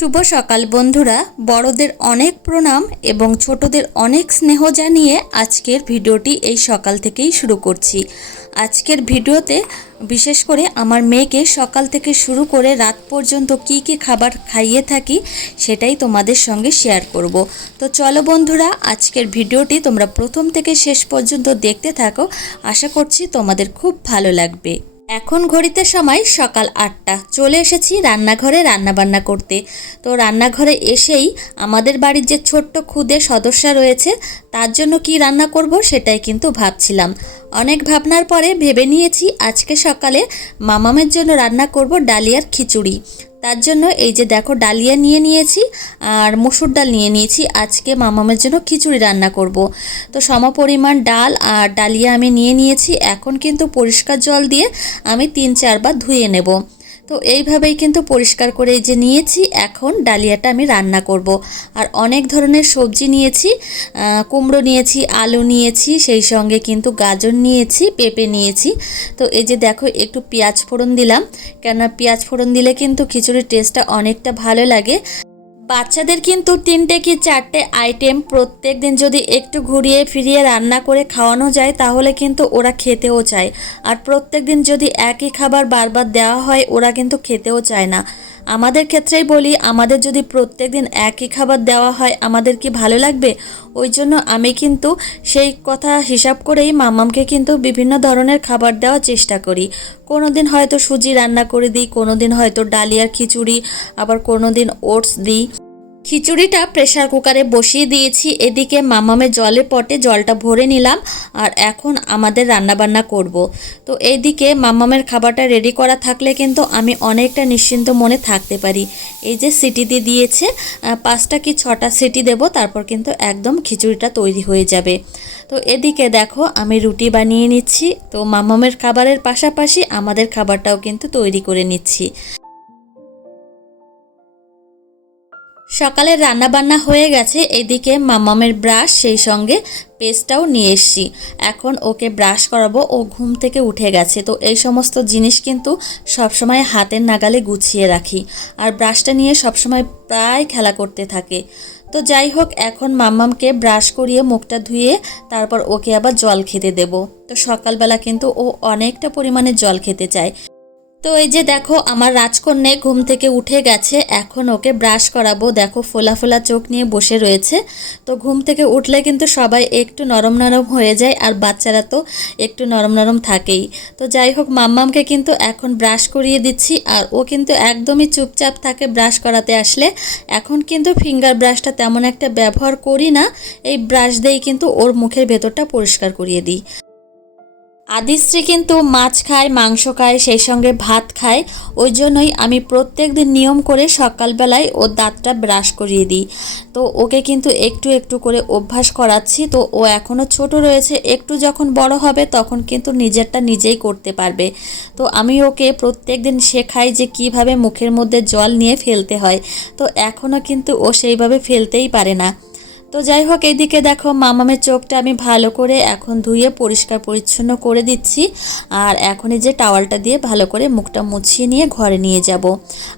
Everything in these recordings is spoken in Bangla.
শুভ সকাল বন্ধুরা। বড়দের অনেক প্রণাম এবং ছোটদের অনেক স্নেহ জানিয়ে আজকের ভিডিওটি এই সকাল থেকেই শুরু করছি। আজকের ভিডিওতে বিশেষ করে আমার মেয়েকে সকাল থেকে শুরু করে রাত পর্যন্ত কি কি খাবার খাইয়ে থাকি সেটাই তোমাদের সঙ্গে শেয়ার করব। তো চলো বন্ধুরা, আজকের ভিডিওটি তোমরা প্রথম থেকে শেষ পর্যন্ত দেখতে থাকো। আশা করছি তোমাদের খুব ভালো লাগবে। এখন ঘড়িতে সময় সকাল আটটা। চলে এসেছি রান্নাঘরে রান্নাবান্না করতে। তো রান্নাঘরে এসেই আমাদের বাড়ির যে ছোট্ট খুদে সদস্যা রয়েছে তার জন্য কি রান্না করব সেটাই কিন্তু ভাবছিলাম। অনেক ভাবনার পরে ভেবে নিয়েছি আজকে সকালে মামামের জন্য রান্না করব ডালিয়ার খিচুড়ি। তার জন্য এই যে দেখো ডালিয়া নিয়ে নিয়েছি আর মসুর ডাল নিয়ে নিয়েছি। আজকে মামামের জন্য খিচুড়ি রান্না করব। তো সমপরিমাণ ডাল আর ডালিয়া আমি নিয়ে নিয়েছি। এখন কিন্তু পরিষ্কার জল দিয়ে আমি তিন চারবার ধুয়ে নেব। তো এইভাবেই কিন্তু পরিষ্কার করে যে নিয়েছি, এখন ডালিয়াটা আমি রান্না করব। আর অনেক ধরনের সবজি নিয়েছি কুমড়ো নিয়েছি, আলু নিয়েছি, সেই সঙ্গে কিন্তু গাজর নিয়েছি, পেঁপে নিয়েছি। তো এই যে দেখো, একটু পেঁয়াজ ফোড়ন দিলাম, কেননা পেঁয়াজ ফোড়ন দিলে কিন্তু খিচুড়ির টেস্টটা অনেকটা ভালো লাগে। বাচ্চাদের কিন্তু তিনটে কি চারটে আইটেম প্রত্যেক দিন যদি একটু ঘুরিয়ে ফিরিয়ে রান্না করে খাওয়ানো যায়, তাহলে কিন্তু ওরা খেতেও চায়। আর প্রত্যেক দিন যদি একই খাবার বারবার দেওয়া হয়, ওরা কিন্তু খেতেও চায় না। আমাদের ক্ষেত্রেই বলি, আমাদের যদি প্রত্যেক দিন একই খাবার দেওয়া হয়, আমাদের কি ভালো লাগবে? ওই জন্য আমি কিন্তু সেই কথা হিসাব করেই মামামকে কিন্তু বিভিন্ন ধরনের খাবার দেওয়ার চেষ্টা করি। কোনো দিন হয়তো সুজি রান্না করে দিই কোনো দিন হয়তো ডালিয়ার খিচুড়ি, আবার কোনো দিন ওটস দিই। খিচুড়িটা প্রেসার কুকারে বসিয়ে দিয়েছি, এদিকে মামামের জলে পটে জলটা ভরে নিলাম আর এখন আমাদের রান্নাবান্না করব। তো এইদিকে মামামের খাবারটা রেডি করা থাকলে কিন্তু আমি অনেকটা নিশ্চিন্ত মনে থাকতে পারি। এই যে সিটি দিয়ে দিয়েছে পাঁচটা কি ছটা সিটি দেব, তারপর কিন্তু একদম খিচুড়িটা তৈরি হয়ে যাবে। তো এদিকে দেখো আমি রুটি বানিয়ে নিচ্ছি, তো মামামের খাবারের পাশাপাশি আমাদের খাবারটাও কিন্তু তৈরি করে নিচ্ছি। সকালের রান্নাবান্না হয়ে গেছে, এদিকে মামামের ব্রাশ, সেই সঙ্গে পেস্টটাও নিয়ে এসছি। এখন ওকে ব্রাশ করাবো, ও ঘুম থেকে উঠে গেছে। তো এই সমস্ত জিনিস কিন্তু সবসময় হাতের নাগালে গুছিয়ে রাখি। আর ব্রাশটা নিয়ে সবসময় প্রায় খেলা করতে থাকে। তো যাই হোক, এখন মাম্মামকে ব্রাশ করিয়ে মুখটা ধুয়ে তারপর ওকে আবার জল খেতে দেব। তো সকালবেলা কিন্তু ও অনেকটা পরিমাণে জল খেতে চায়। তো এই যে দেখো, আমার রাজকন্যে ঘুম থেকে উঠে গেছে, এখন ওকে ব্রাশ করাবো। দেখো, ফোলা ফোলা চোখ নিয়ে বসে রয়েছে। তো ঘুম থেকে উঠলে কিন্তু সবাই একটু নরম নরম হয়ে যায়, আর বাচ্চারা তো একটু নরম নরম থাকেই। তো যাই হোক, মাম্মামকে কিন্তু এখন ব্রাশ করিয়ে দিচ্ছি, আর ও কিন্তু একদমই চুপচাপ থাকে ব্রাশ করাতে আসলে। এখন কিন্তু ফিঙ্গার ব্রাশটা তেমন একটা ব্যবহার করি না, এই ব্রাশ দিয়েই কিন্তু ওর মুখের ভেতরটা পরিষ্কার করিয়ে দিই। আদিশ্রী কিন্তু মাছ খায়, মাংস খায়, সেই সঙ্গে ভাত খায়। ওই জন্যই আমি প্রত্যেক দিন নিয়ম করে সকালবেলায় ওর দাঁতটা ব্রাশ করিয়ে দিই। তো ওকে কিন্তু একটু একটু করে অভ্যাস করাচ্ছি। তো ও এখনও ছোট রয়েছে, একটু যখন বড় হবে তখন কিন্তু নিজেরটা নিজেই করতে পারবে। তো আমি ওকে প্রত্যেক দিন শেখাই যে কীভাবে মুখের মধ্যে জল নিয়ে ফেলতে হয়। তো এখনও কিন্তু ও সেইভাবে ফেলতেই পারে না। তো যাই হোক এইদিকে দেখো মামামের চোখটা আমি ভালো করে এখন ধুয়ে পরিষ্কার পরিচ্ছন্ন করে দিচ্ছি। আর এখন এই যে টাওয়ালটা দিয়ে ভালো করে মুখটা মুছিয়ে নিয়ে ঘরে নিয়ে যাব।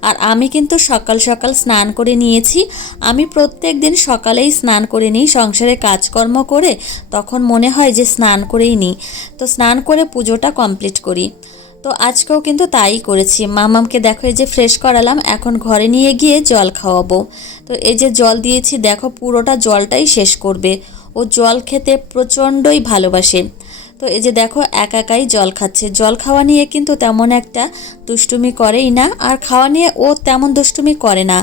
আর আমি কিন্তু সকাল সকাল স্নান করে নিয়েছি। আমি প্রত্যেক দিন সকালেই স্নান করে নিই, সংসারে কাজকর্ম করে। তখন মনে হয় যে স্নান করেই নিই। তো স্নান করে পুজোটা কমপ্লিট করি। তো আজকেও কিন্তু তাই করেছি। মামামকে দেখো এই যে ফ্রেশ করালাম, এখন ঘরে নিয়ে গিয়ে জল খাওয়াবো। তো এই যে জল দিয়েছি, দেখো পুরোটা জলটাই শেষ করবে। ও জল খেতে প্রচণ্ডই ভালোবাসে। তো এই যে দেখো, একা একাই জল খাচ্ছে। জল খাওয়া নিয়ে কিন্তু তেমন একটা দুষ্টুমি করেই না, আর খাওয়া নিয়ে ও তেমন দুষ্টুমি করে না।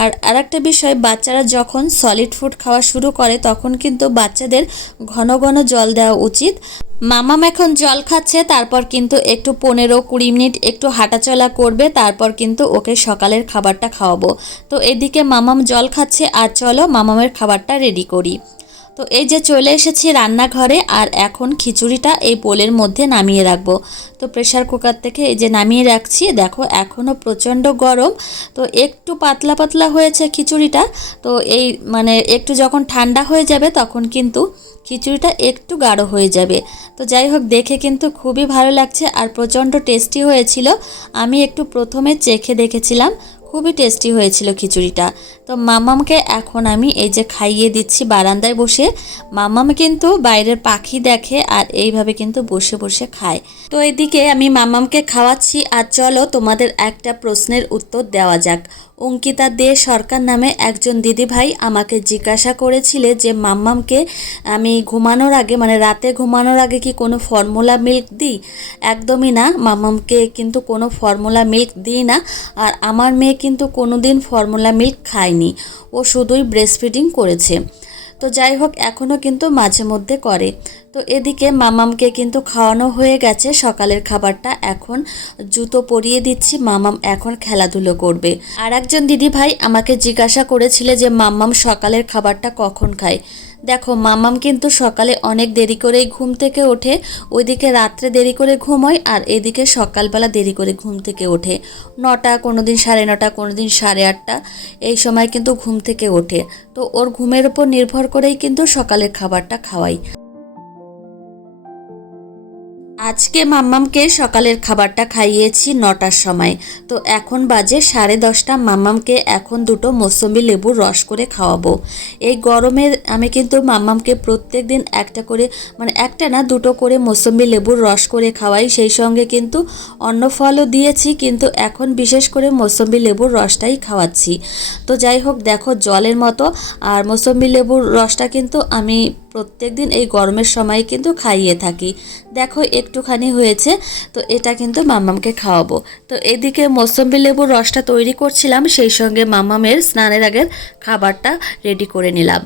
আর আর একটা বিষয়, বাচ্চারা যখন সলিড ফুড খাওয়া শুরু করে, তখন কিন্তু বাচ্চাদের ঘন ঘন জল দেওয়া উচিত। মামাম এখন জল খাচ্ছে, তারপর কিন্তু একটু পনেরো কুড়ি মিনিট একটু হাঁটাচলা করবে, তারপর কিন্তু ওকে সকালের খাবারটা খাওয়াবো। তো এদিকে মামাম জল খাচ্ছে, আর চলো মামামের খাবারটা রেডি করি। তো এই যে চলে এসেছি রান্নাঘরে, আর এখন খিচুড়িটা এই পোলের মধ্যে নামিয়ে রাখব। তো প্রেশার কুকার থেকে এই যে নামিয়ে রাখছি, দেখো এখনও প্রচণ্ড গরম। তো একটু পাতলা পাতলা হয়েছে খিচুড়িটা, তো এই মানে একটু যখন ঠান্ডা হয়ে যাবে তখন কিন্তু খিচুড়িটা একটু গাঢ় হয়ে যাবে। তো যাই হোক, দেখে কিন্তু খুবই ভালো লাগছে আর প্রচণ্ড টেস্টি হয়েছিল। আমি একটু প্রথমে চেখে দেখেছিলাম খুবই টেস্টি হয়েছিল খিচুড়িটা। তো মামামকে এখন আমি এই যে খাইয়ে দিচ্ছি বারান্দায় বসে, মামাম কিন্তু বাইরের পাখি দেখে আর এইভাবে কিন্তু বসে বসে খায়। তো এদিকে আমি মামামকে খাওয়াচ্ছি আর চলো তোমাদের একটা প্রশ্নের উত্তর দেওয়া যাক। অঙ্কিতা দে সরকার নামে একজন দিদিভাই আমাকে জিজ্ঞাসা করেছিলে যে, মাম্মামকে আমি ঘুমানোর আগে মানে রাতে ঘুমানোর আগে কি কোনো ফর্মুলা মিল্ক দিই? একদমই না, মাম্মামকে কিন্তু কোনো ফর্মুলা মিল্ক দিই না আর আমার মেয়ে কিন্তু কোনো দিন ফর্মুলা মিল্ক খায়নি। ও শুধুই ব্রেস্ট ফিডিং করেছে। তো যাই হোক এখনও কিন্তু মাঝে মধ্যে করে। তো এদিকে মামামকে কিন্তু খাওয়ানো হয়ে গেছে, সকালের খাবারটা এখন জুতো পরিয়ে দিচ্ছি, মামাম এখন খেলাধুলো করবে। আর একজন দিদি ভাই আমাকে জিজ্ঞাসা করেছিলে যে মাম্মাম সকালের খাবারটা কখন খায়। দেখো, মামাম কিন্তু সকালে অনেক দেরি করেই ঘুম থেকে ওঠে, ওইদিকে রাত্রে দেরি করে ঘুমোয় আর এদিকে সকালবেলা দেরি করে ঘুম থেকে ওঠে। নটা কোনো দিন সাড়ে নটা কোনো দিন সাড়ে আটটা, এই সময় কিন্তু ঘুম থেকে ওঠে। তো ওর ঘুমের উপর নির্ভর করেই কিন্তু সকালের খাবারটা খাওয়াই। আজকে মাম্মামকে সকালের খাবারটা খাইয়েছি নটার সময়। তো এখন বাজে সাড়ে দশটা, মাম্মামকে এখন দুটো মৌসুমি লেবুর রস করে খাওয়াবো। এই গরমে আমি কিন্তু মাম্মামকে প্রত্যেক দিন একটা করে মানে একটা না, দুটো করে মৌসুমি লেবুর রস করে খাওয়াই। সেই সঙ্গে কিন্তু অন্য ফলও দিয়েছি, কিন্তু এখন বিশেষ করে মৌসুমি লেবুর রসটাই খাওয়াচ্ছি। তো যাই হোক, দেখো জলের মতো, আর মৌসুমি লেবুর রসটা কিন্তু আমি প্রত্যেক দিন এই গরমের সময় কিন্তু খাইয়ে থাকি। দেখো, একটুখানি হয়েছে, তো এটা কিন্তু মামামকে খাওয়াবো। তো এদিকে মৌসম্বি লেবুর রসটা তৈরি করছিলাম, সেই সঙ্গে মামামের স্নানের আগের খাবারটা রেডি করে নিলাম।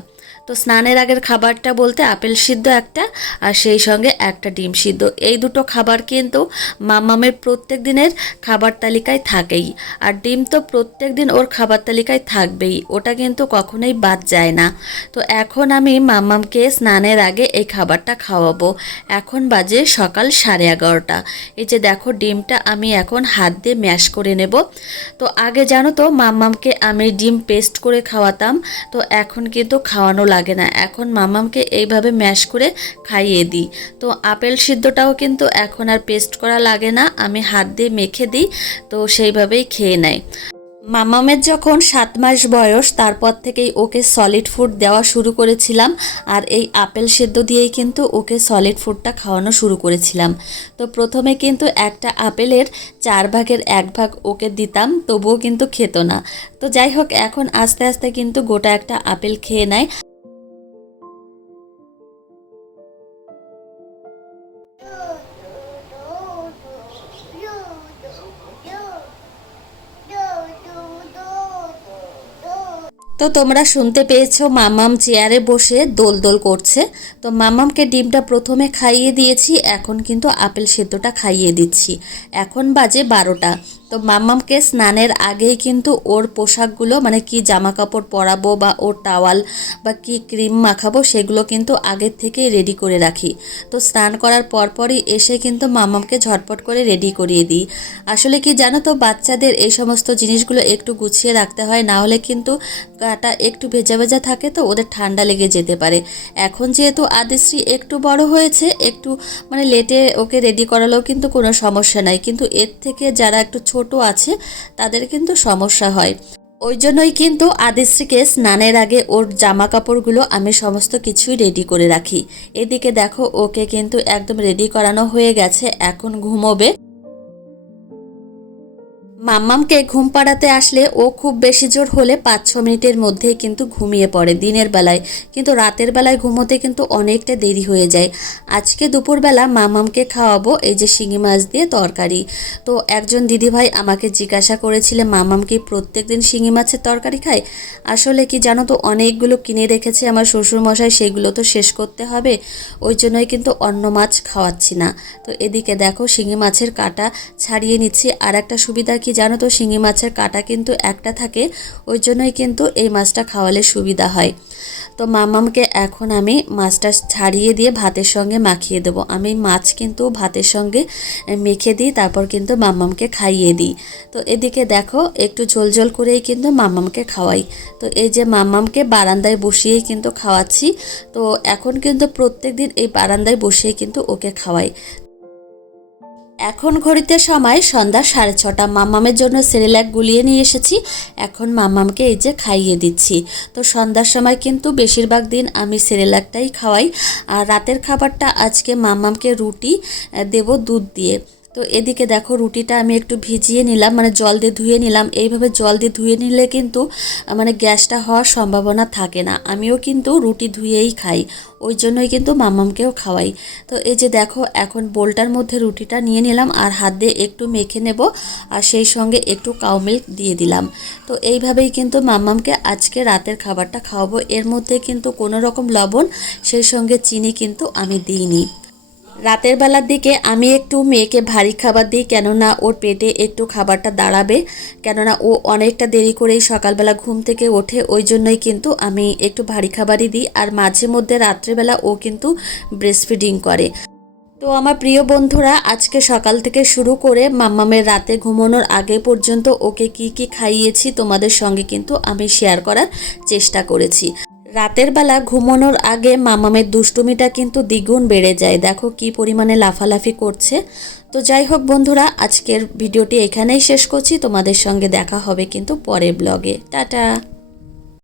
তো স্নানের আগের খাবারটা বলতে আপেল সিদ্ধ একটা, আর সেই সঙ্গে একটা ডিম সিদ্ধ। এই দুটো খাবার কিন্তু মামামের প্রত্যেক দিনের খাবার তালিকায় থাকেই। আর ডিম তো প্রত্যেক দিন ওর খাবার তালিকায় থাকবেই, ওটা কিন্তু কখনোই বাদ যায় না। তো এখন আমি মামামকে স্নানের আগে এই খাবারটা খাওয়াবো। এখন বাজে সকাল সাড়ে এগারোটা। এই যে দেখো ডিমটা আমি এখন হাত দিয়ে ম্যাশ করে নেব। তো আগে জানো তো মামামকে আমি ডিম পেস্ট করে খাওয়াতাম, তো এখন কিন্তু খাওয়ানো লাগে না। এখন মামামকে এইভাবে ম্যাশ করে খাইয়ে দিই। তো আপেল সিদ্ধটাও কিন্তু এখন আর পেস্ট করা লাগে না। আমি হাত দিয়ে মেখে দিই, তো সেইভাবেই খেয়ে নেয়। মামামের যখন সাত মাস বয়স, তারপর থেকেই ওকে সলিড ফুড দেওয়া শুরু করেছিলাম। আর এই আপেল সেদ্ধ দিয়েই কিন্তু ওকে সলিড ফুডটা খাওয়ানো শুরু করেছিলাম। তো প্রথমে কিন্তু একটা আপেলের চার ভাগের এক ভাগ ওকে দিতাম, তবুও কিন্তু খেত না। তো যাই হোক, এখন আস্তে আস্তে কিন্তু গোটা একটা আপেল খেয়ে নেয়। তো তোমরা শুনতে পেয়েছ মামাম চেয়ারে বসে দোল দোল করছে। তো মামামকে ডিমটা প্রথমে খাইয়ে দিয়েছি, এখন কিন্তু আপেল সেদ্ধটা খাইয়ে দিচ্ছি। এখন বাজে বারোটা। তো মাম্মামকে স্নানের আগেই কিন্তু ওর পোশাকগুলো মানে কি জামা কাপড় পরাবো বা ওর টাওয়াল বা কি ক্রিম মাখাবো, সেগুলো কিন্তু আগের থেকেই রেডি করে রাখি। তো স্নান করার পরপরই এসে কিন্তু মাম্মামকে ঝটপট করে রেডি করিয়ে দিই। আসলে কি জানো তো, বাচ্চাদের এই সমস্ত জিনিসগুলো একটু গুছিয়ে রাখতে হয়, না হলে কিন্তু গাটা একটু ভেজা ভেজা থাকে তো ওদের ঠান্ডা লেগে যেতে পারে। এখন যেহেতু আদিশ্রী একটু বড় হয়েছে, একটু মানে লেটে ওকে রেডি করালেও কিন্তু কোনো সমস্যা নাই। কিন্তু এর থেকে যারা একটু ছোট আছে, তাদের কিন্তু সমস্যা হয়। ওই জন্যই কিন্তু আদিশ্রীকে স্নানের আগে ওর জামা কাপড়গুলো আমি সমস্ত কিছুই রেডি করে রাখি। এদিকে দেখো, ওকে কিন্তু একদম রেডি করানো হয়ে গেছে, এখন ঘুমোবে। মাম্মামকে ঘুম পাড়াতে আসলে ও খুব বেশি জোর হলে পাঁচ ছ মিনিটের মধ্যেই কিন্তু ঘুমিয়ে পড়ে দিনের বেলায়। কিন্তু রাতের বেলায় ঘুমোতে কিন্তু অনেকটা দেরি হয়ে যায়। আজকে দুপুরবেলা মামামকে খাওয়াবো এই যে শিঙি মাছ দিয়ে তরকারি। তো একজন দিদিভাই আমাকে জিজ্ঞাসা করেছিলে মামাম কি প্রত্যেক দিন শিঙি মাছের তরকারি খায়? আসলে কি জানো তো, অনেকগুলো কিনে রেখেছে আমার শ্বশুরমশাই, সেগুলো তো শেষ করতে হবে। ওই জন্যই কিন্তু অন্য মাছ খাওয়াচ্ছি না। তো এদিকে দেখো, শিঙি মাছের কাটা ছাড়িয়ে নিচ্ছি। আর একটা সুবিধা কি জানো তো, শিঙি মাছের কাটা কিন্তু একটা থাকে, ওই জন্যই কিন্তু এই মাছটা খাওয়ালে সুবিধা হয়। তো মামামকে এখন আমি মাছটা ছাড়িয়ে দিয়ে ভাতের সঙ্গে মাখিয়ে দেবো। আমি মাছ কিন্তু ভাতের সঙ্গে মেখে দিই, তারপর কিন্তু মামামকে খাইয়ে দিই। তো এদিকে দেখো, একটু ঝোল ঝোল করেই কিন্তু মামামকে খাওয়াই। তো এই যে মামামকে বারান্দায় বসিয়েই কিন্তু খাওয়াচ্ছি, তো এখন কিন্তু প্রত্যেক দিন এই বারান্দায় বসিয়ে কিন্তু ওকে খাওয়াই। এখন ঘড়িতে সময় সন্ধ্যা সাড়ে ছটা। মাম্মামের জন্য সেরেলাক গুলিয়ে নিয়ে এসেছি। এখন মাম্মামকে এই যে খাইয়ে দিচ্ছি। তো সন্ধ্যার সময় কিন্তু বেশিরভাগ দিন আমি সেরেলাকটাই খাওয়াই। আর রাতের খাবারটা আজকে মাম্মামকে রুটি দেব দুধ দিয়ে। তো এদিকে দেখো রুটিটা আমি একটু ভিজিয়ে নিলাম মানে জল দিয়ে ধুয়ে নিলাম। এইভাবে জল দিয়ে ধুয়ে নিলে কিন্তু মানে গ্যাসটা হওয়ার সম্ভাবনা থাকে না। আমিও কিন্তু রুটি ধুয়েই খাই, ওই জন্যই কিন্তু মামামকেও খাওয়াই। তো এই যে দেখো, এখন বোলটার মধ্যে রুটিটা নিয়ে নিলাম আর হাত দিয়ে একটু মেখে নেব আর সেই সঙ্গে একটু কাউ মিল্ক দিয়ে দিলাম। তো এইভাবেই কিন্তু মাম্মামকে আজকে রাতের খাবারটা খাওয়াবো। এর মধ্যে কিন্তু কোনো রকম লবণ, সেই সঙ্গে চিনি কিন্তু আমি দিইনি। রাতের বেলার দিকে আমি একটু মেয়েকে ভারী খাবার দিই, কেননা ওর পেটে একটু খাবারটা দাঁড়াবে, কেননা ও অনেকটা দেরি করেই সকালবেলা ঘুম থেকে ওঠে, ওই জন্যই কিন্তু আমি একটু ভারী খাবারই দিই। আর মাঝে মধ্যে রাত্রেবেলা ও কিন্তু ব্রেস্ট ফিডিং করে। তো আমার প্রিয় বন্ধুরা, আজকে সকাল থেকে শুরু করে মাম্মামের রাতে ঘুমানোর আগে পর্যন্ত ওকে কি কি খাইয়েছি তোমাদের সঙ্গে কিন্তু আমি শেয়ার করার চেষ্টা করেছি। রাতের বেলা ঘুমানোর আগে মামামের দুষ্টুমিটা কিন্তু দ্বিগুণ বেড়ে যায়। দেখো কি পরিমাণে লাফালাফি করছে। তো যাই হোক বন্ধুরা, আজকের ভিডিওটি এখানেই শেষ করছি। তোমাদের সঙ্গে দেখা হবে কিন্তু পরের ব্লগে। টাটা!